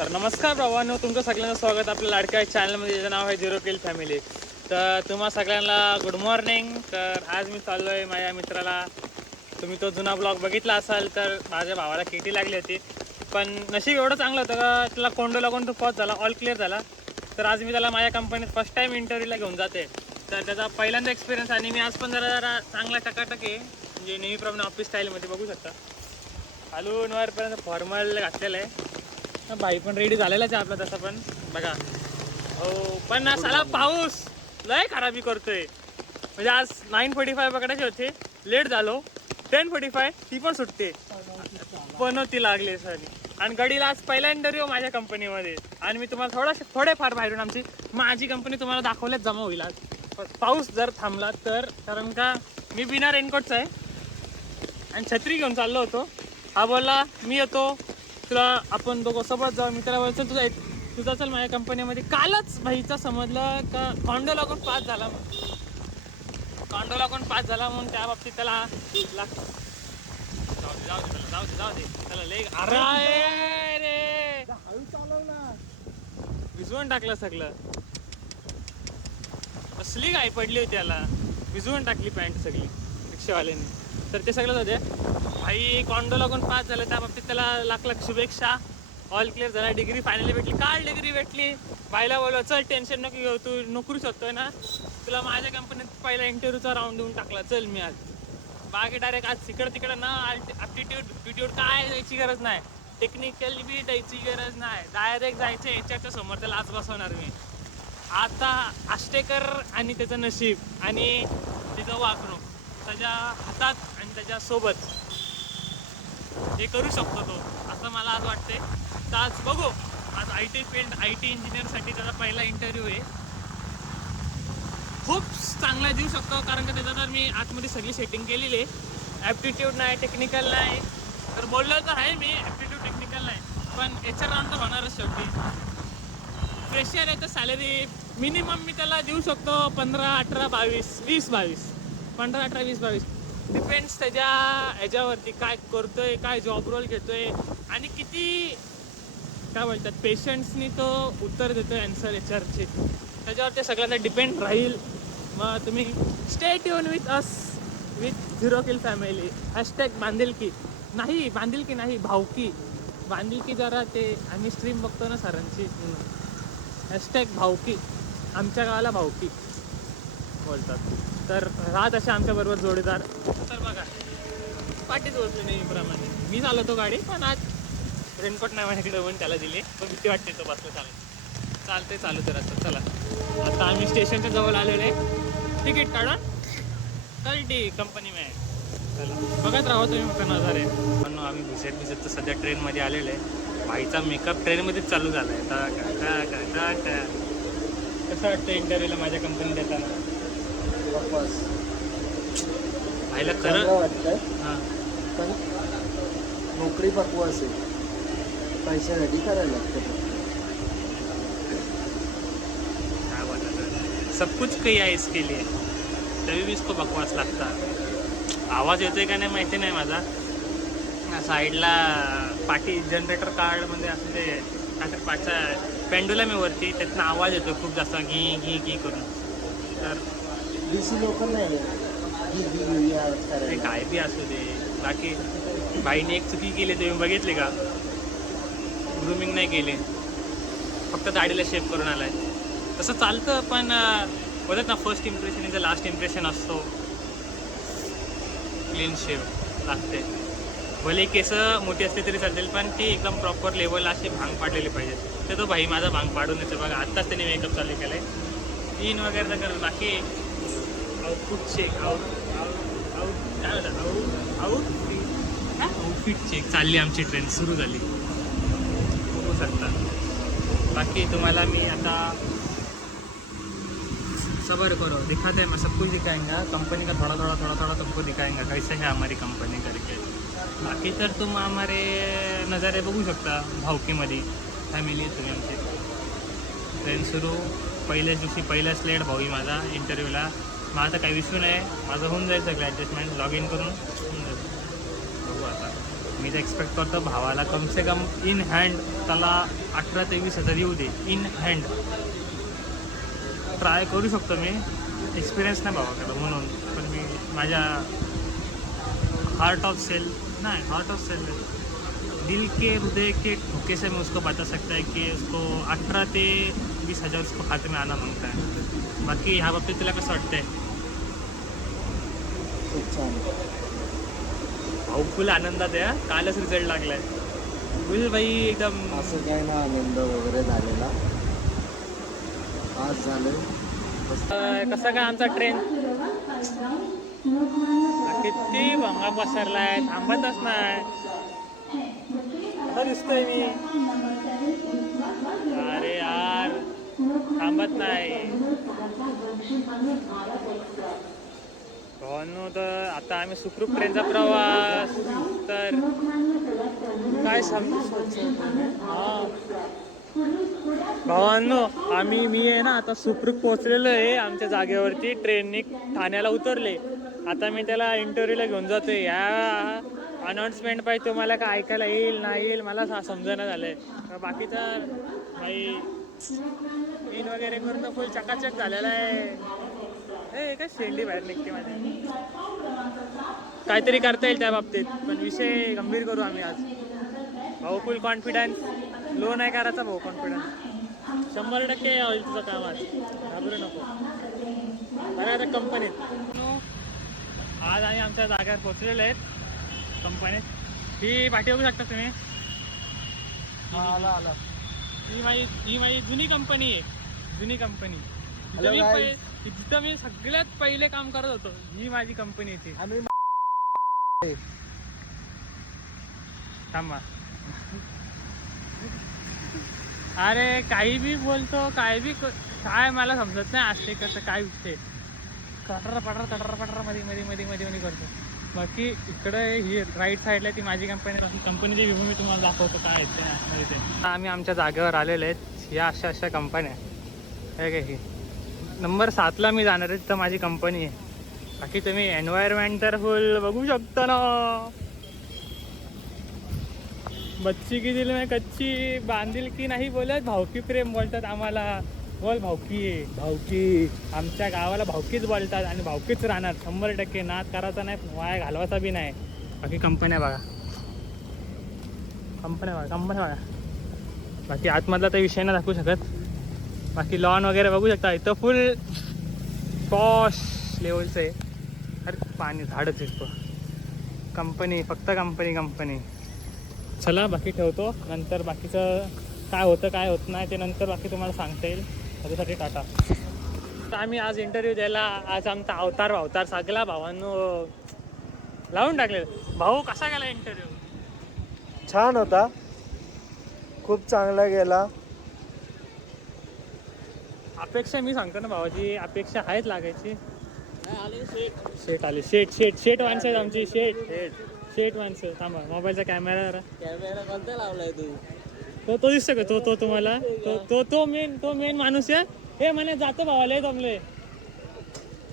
तर नमस्कार भावांनो, तुमचं सगळ्यांचं स्वागत आपल्या लाडक्या चॅनलमध्ये. ज्याचं नाव आहे झिरो किल फॅमिली. तर तुम्हा सगळ्यांना गुड मॉर्निंग. तर आज मी चाललो आहे माझ्या मित्राला. तुम्ही तो जुना ब्लॉग बघितला असाल तर माझ्या भावाला केटी लागली होती, पण नशीब एवढं चांगलं होतं का त्याला कोंडो लागून तो पॉज झाला, ऑल क्लिअर झाला. तर आज मी त्याला माझ्या कंपनीत फर्स्ट टाईम इंटरव्ह्यूला घेऊन जाते. तर त्याचा पहिल्यांदा एक्सपिरियन्स. आणि मी आज पण जरा चांगला टकाटक आहे, म्हणजे नेहमीप्रमाणे ऑफिस स्टाईलमध्ये बघू शकता. खालून वरपर्यंत फॉर्मल घातलेलं आहे. भाई पण रेडी झालेलाच आहे आपला तसा, पण बघा हो. पण ना साला पाऊस लय खराबी करतोय. म्हणजे आज 9:45 पकडायचे होते, लेट झालो. 10:45 ती पण सुटते, पण ती लागली सर. आणि गडीला आज पहिला इंटरव्ह्यू माझ्या कंपनीमध्ये. आणि मी तुम्हाला थोडेफार बाहेरून माझी कंपनी तुम्हाला दाखवल्याच जमा होईल आज, पाऊस जर थांबला तर. कारण का मी बिना रेनकोटचा आहे आणि छत्री घेऊन चाललो होतो. हा बोलला मी येतो तुला, आपण दोघं सोबत जाऊ. मी त्याला बोलतो तुझा चल माझ्या कंपनीमध्ये. कालच भाईचा समजलं का कॉन्डो लागून पास झाला, म्हणून त्या बाबतीत त्याला जाऊ दे त्याला लय रे भिजवून टाकलं सगळं. कसली गाय पडली होती त्याला, भिजवून टाकली पॅन्ट सगळी रिक्षावाल्यांनी. तर ते सगळं होते भाई. कॉन्डो लागून पास झालं, त्या बाबतीत त्याला लाख शुभेच्छा. ऑल क्लिअर झाला, डिग्री फायनली भेटली. काल डिग्री भेटली. बाईला बोलव चल टेन्शन नको घेऊ, तू नोकरी शकतोय ना, तुला माझ्या कंपनीत पहिला इंटरव्ह्यूचा राऊंड देऊन टाकला, चल मी आज. बाकी डायरेक्ट आज तिकडं ना ॲप्टिट्यूड काय द्यायची गरज नाही, टेक्निकल बी द्यायची गरज नाही, डायरेक्ट जायचं याच्याच्या समोर त्याला आज बसवणार मी. आता आष्टेकर आणि त्याचं नशीब आणि त्याचं वागणूक त्याच्या हातात आणि त्याच्या सोबत हे करू शकतो तो, असं मला आज वाटते. तर आज बघू, आज IT इंजिनिअरसाठी त्याचा पहिला इंटरव्ह्यू आहे. खूप चांगला देऊ शकतो, कारण का त्याचा तर मी आतमध्ये सगळी सेटिंग केलेली आहे. ॲप्टिट्यूड नाही, टेक्निकल नाही. तर बोललो तर आहे मी ॲप्टिट्यूड टेक्निकल नाही, पण याच्या राऊंड तर होणारच शेवटी. फ्रेशर आहे तर सॅलरी मिनिमम मी त्याला देऊ शकतो 15, 18, 22. 15, 18, 22 डिपेंड्स त्याच्या ह्याच्यावरती, काय करतोय, काय जॉब रोल घेतोय आणि किती काय बोलतात पेशंट्सनी तो उत्तर देतोय आन्सर HRचे. त्याच्यावर ते सगळ्यांना डिपेंड राहील. मग तुम्ही stay tune with us, with zero kill family. Hashtag बांधिलकी नाही भावकी. बांधिलकी जरा ते आम्ही स्ट्रीम बघतो ना सरांची, हॅशटॅग भावकी. आमच्या गावाला भावकी बोलतात. तर राहत अशा आमच्याबरोबर जोडीदार. तर बघा पाठीच बोलतो नेहमीप्रमाणे मी चालवतो गाडी, पण आज रेनकोट नाही माझ्याकडे म्हणून त्याला दिली. पण भीती वाटते तो बसला चालते चालू तर असं. चला आता आम्ही स्टेशनच्या जवळ आलेलो आहे. तिकीट काढा कळटी कंपनी में. चला बघत राहू तुम्ही मोठा नजारे. पण आम्ही भिजत तर सध्या ट्रेनमध्ये आलेलो आहे. भाईचा मेकअप ट्रेनमध्येच चालू झाला आहे. कसं वाटतं इंटरव्ह्यूला माझ्या कंपनीत येताना? भाईला खरं वाटतंय, हां पण नोकरी बकवास आहे, पैशासाठी करायला लागतं. क्या बोला, सब कुछ काही आहे इसके लिए, तभी भी इसको बकवास लागता. आवाज येतोय का नाही माहिती नाही माझा. साईडला पाठी जनरेटर कार्डमध्ये असं ते काहीतरी पाठचा पेंडुला मी वरती, त्यातनं आवाज येतो खूप जास्त घी करून. तर DC लोक नाही ते काय बी असू दे. बाकी बाईने एक चुकी केली, तुम्ही बघितली का? ग्रूमिंग नाही केली, फक्त दाढीला शेप करून आलाय. तसं चालतं, पण बोलत ना first impression is the last impression असतो. क्लीन शेव लागते. भले केस मोठी असते तरी चालतील, पण ती एकदम प्रॉपर लेवलला अशी भांग पाडलेली पाहिजे. तर तो भाई माझा भांग पाडून येतो बघा. आत्ताच त्याने मेकअप चालू केलं आहे. 3 वगैरे तर करत. बाकी आउटपुट चेक आउटफिट चेक चालली. आमची ट्रेन सुरू झाली, बघू शकता. बाकी तुम्हाला मी आता सबर करो, दिखाते हैं, मैं सब कुछ दिखाएंगा. कंपनी का थोड़ा तुमको दिखाएंगा कैसे है हमारी कंपनी करके. बाकी तर तुम हमारे नजारे बघू शकता. भावकीमध्ये फॅमिली आहे तुम्ही आमची. ट्रेन सुरू, पहिल्याच दिवशी पहिलाच लेट भाऊ माझा इंटरव्ह्यूला. माझा काही विषय नाही, माझं होऊन जाईल सगळं ॲडजस्टमेंट. लॉग इन करून होऊन जाईल. बघू आता. मी तर एक्सपेक्ट करतो भावाला कमसे कम इन हँड त्याला 18 ते 20,000 येऊ दे इन हँड. ट्राय करू शकतो मी, एक्सपिरियन्स नाही भावाकडं म्हणून. पण मी माझ्या हार्ट ऑफ सेल दिल के हृदय के ठोके से मैं उसको बता सकता है की उसको 18 ते 20,000 उसको खाते में आना मागता है. बाकी ह्या बाबतीत तुला कसं वाटतंय? खूप छान. भाऊ फुल आनंदात आहे. कालच रिझल्ट लागलाय फुल भाई एकदम. असं काय ना आनंद वगैरे झालेला आज झालं. कसं काय आमचा ट्रेन किती भंगा पसरलाय, थांबतच नाही. आता दिसतोय मी, अरे यार थांबत नाही. भावांनो, तर आता आम्ही सुखरूप ट्रेनचा प्रवास तर काय भावांनो, मी आहे ना आता सुखरूप पोहोचलेलो आहे आमच्या जागेवरती. ट्रेनने ठाण्याला उतरले. आता मी त्याला इंटरव्ह्यूला घेऊन जातोय. या अनाऊन्समेंट पाहिजे तुम्हाला काय ऐकायला येईल नाही येईल मला समजणं झालंय. बाकी तर भाई इन वगैरे करून तर फुल चकाचक झालेला आहे. काय शेंडी बाहेर निघते माझी. काहीतरी करता येईल त्या बाबतीत, पण विषय गंभीर करू आम्ही आज. भाऊ फुल कॉन्फिडन्स, लो नाही करायचा भाऊ. कॉन्फिडन्स 100% होईल तुझं काम आज, घाबरू नको. बघा आता कंपनीत आज आम्ही आमच्या जागेवर पोचलेलो आहेत कंपनीत. ही पाठी बघू शकता तुम्ही. आला ही माझी जुनी कंपनी आहे. जुनी कंपनी जिथं मी सगळ्यात पहिले काम करत होतो. ही माझी कंपनी येते. थांबा. अरे काही बी बोलतो, काय मला समजत नाही आज ते कसं काय उठते. कटर मध्ये करतो. बाकी इकडे ही राईट साईडला ती माझी कंपनीची व्ह्यू मी तुम्हाला दाखवतो काय आहे ते आतमध्ये ते. आम्ही आमच्या जागेवर आलेले आहेत. या अशा कंपन्या आहे काय. ही नंबर 7ला मी जाणार आहे, तिथं माझी कंपनी आहे. बाकी तुम्ही एन्व्हायरमेंट तर फुल बघू शकता ना. बच्ची की दिल में कच्ची बांधील की नाही बोलत, भावकी प्रेम बोलतात आम्हाला. बोल भावकी आहे, भावकी. आमच्या गावाला भावकीच बोलतात आणि भावकीच राहणार 100%. नाद करायचा नाही, वाया घालवायचा बी नाही. बाकी कंपन्या बघा. बाकी आतमधला तर विषय नाही दाखवू शकत. बाकी लॉन वगैरे बघू शकता. इथं फुल पॉश लेवलचं आहे. अरे पाणी झाडच दिसतो. कंपनी, फक्त कंपनी. चला बाकी ठेवतो. नंतर बाकीचं काय होतं काय होत नाही ते नंतर बाकी तुम्हाला सांगता येईल. त्याच्यासाठी टाटा. तर आम्ही आज इंटरव्ह्यू द्यायला आज आमचा अवतार सगळा भावांनो लावून टाकलेला. भाऊ कसा गेला इंटरव्ह्यू? छान होता, खूप चांगला गेला. अपेक्षा मी सांगतो ना भावाची, अपेक्षा आहेच लागायची. शेट आले. शेट माणसं आहेत आमची. शेट माणसं. थांबा मोबाईलचा कॅमेरा कोणता लावलाय तू? तो दिसतो का? तो तुम्हाला तो मेन माणूस आहे. हे म्हणे जातो भावा, लय जमले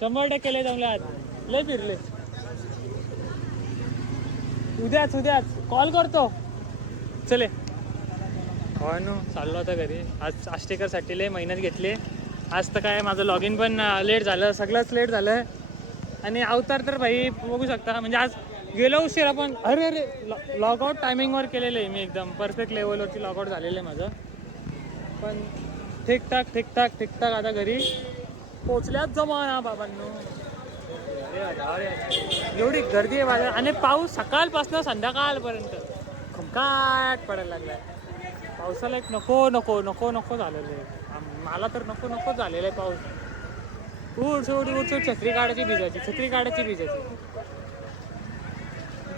100% लय जमले. आज लय फिरले. उद्याच कॉल करतो. चले हो नो, चाललो आता घरी. आज आष्टेकरसाठी लय मेहनत घेतली. आज तर काय माझं लॉग इन पण लेट झालं, सगळंच लेट झालं. आणि अवतार तर भाई बघू शकता. म्हणजे आज गेलो उशीर आपण. अरे लॉगआउट टायमिंगवर केलेलं आहे मी. एकदम परफेक्ट लेवलवरती लॉगआउट झालेलं आहे माझं. पण ठीकठाक आता घरी पोचल्याच जमा बाबांनो. एवढी गर्दी आहे बाजार. आणि पाऊस सकाळपासून संध्याकाळपर्यंत खमकाट पडायला लागलाय. पावसाला एक नको झालेलं आहे. मला तर नको झालेलं आहे पाऊस. उठ छत्री काढायची भिजायची.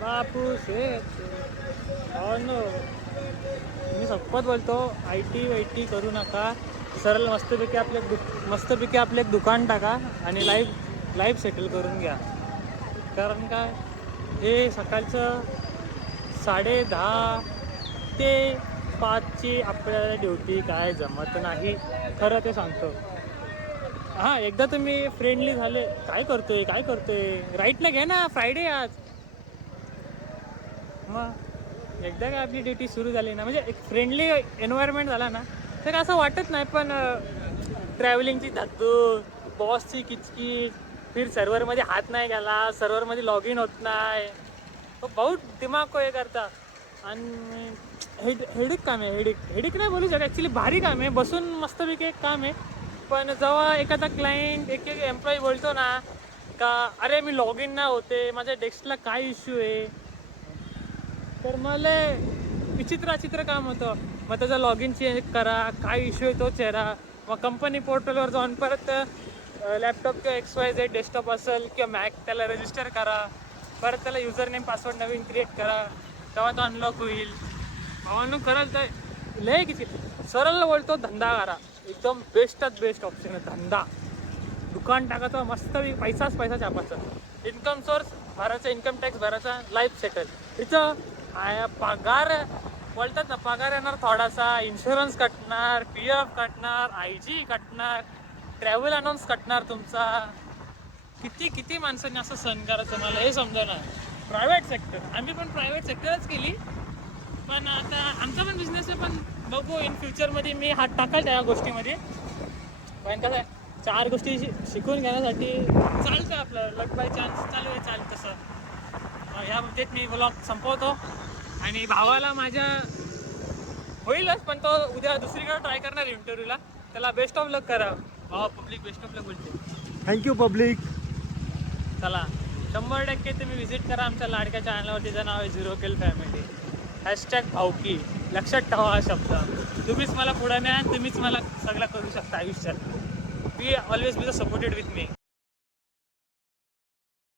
बापू शेत हो नो. मी शपथ बोलतो, IT करू नका. सरळ मस्तपैकी आपले एक दुकान टाका आणि लाईफ सेटल करून घ्या. कारण काय हे सकाळचं 10:30 ते 5ची आपल्याला ड्युटी काय जमत नाही, खरं ते सांगतो. हां, एकदा तुम्ही फ्रेंडली झाले. काय करतोय राईट ना घे ना. फ्रायडे आज मग एकदा का आपली ड्युटी सुरू झाली ना, म्हणजे एक फ्रेंडली एन्व्हायरमेंट झाला ना, तर असं वाटत नाही. पण ट्रॅव्हलिंगची धाकधूक, बॉसची किचकिच, फिर सर्व्हरमध्ये हात नाही गेला, सर्व्हरमध्ये लॉग इन होत नाही, तो बहुत दिमाग को हे करता. आणि हेडिक काम आहे. हेडिक नाही बोलू शकत, ॲक्च्युली भारी काम आहे, बसून मस्तपैकी एक काम आहे. पण जेव्हा एखादा क्लायंट एक एम्प्लॉई बोलतो ना का अरे मी लॉग इन नाही होते, माझ्या डेस्कला काय इश्यू आहे, तर मला विचित्र काम होतं. मग त्याचा लॉग इन चेंज करा, काय इश्यू आहे तो चेहरा, मग कंपनी पोर्टलवर जाऊन परत लॅपटॉप किंवा XYZ डेस्कटॉप असेल किंवा मॅक त्याला रजिस्टर करा, परत त्याला युजर नेम पासवर्ड नवीन क्रिएट करा, तेव्हा तो अनलॉक होईल. भावांनो कराल तर लय किती सरळ बोलतो, धंदा करा, एकदम बेस्टात बेस्ट ऑप्शन आहे धंदा. दुकान टाकायचं, मस्त पैसा छापायचा, इन्कम सोर्स भरायचा, इन्कम टॅक्स भरायचा, लाईफ सेटल. इथं पगार बोलतात ना, पगार येणार थोडासा, इन्शुरन्स कटणार, PF कटणार, IG कटणार, ट्रॅव्हल अनाऊन्स कटणार तुमचा. किती माणसांनी असं सहन करायचं मला हे समजणार. प्रायव्हेट सेक्टर, आम्ही पण प्रायव्हेट सेक्टरच केली, पण आता आमचा पण बिझनेस आहे, पण बघू इन फ्युचरमध्ये मी हात टाकाल त्या गोष्टीमध्ये. पण कसं आहे, 4 गोष्टी शिकून घेण्यासाठी चालतं आपलं, लक बाय चान्स चालू आहे, चालतं तसं. ह्या बाबतीत मी ब्लॉग संपवतो. आणि भावाला माझ्या होईलच, पण तो उद्या दुसरीकडे ट्राय करणार इंटरव्ह्यूला, त्याला बेस्ट ऑफ लक करा. भावा पब्लिक बेस्ट ऑफ लक बोलते. Thank you public. चला 100% तुम्ही व्हिजिट करा आमच्या लाडक्या चॅनलवर. तिचं नाव आहे झिरो किल फॅमिली. #भावकी लक्षात ठेवा हा शब्द. तुम्हीच मला पुढे न्या, तुम्हीच मला सगळं करू शकता आयुष्यात. Be always be supported with me.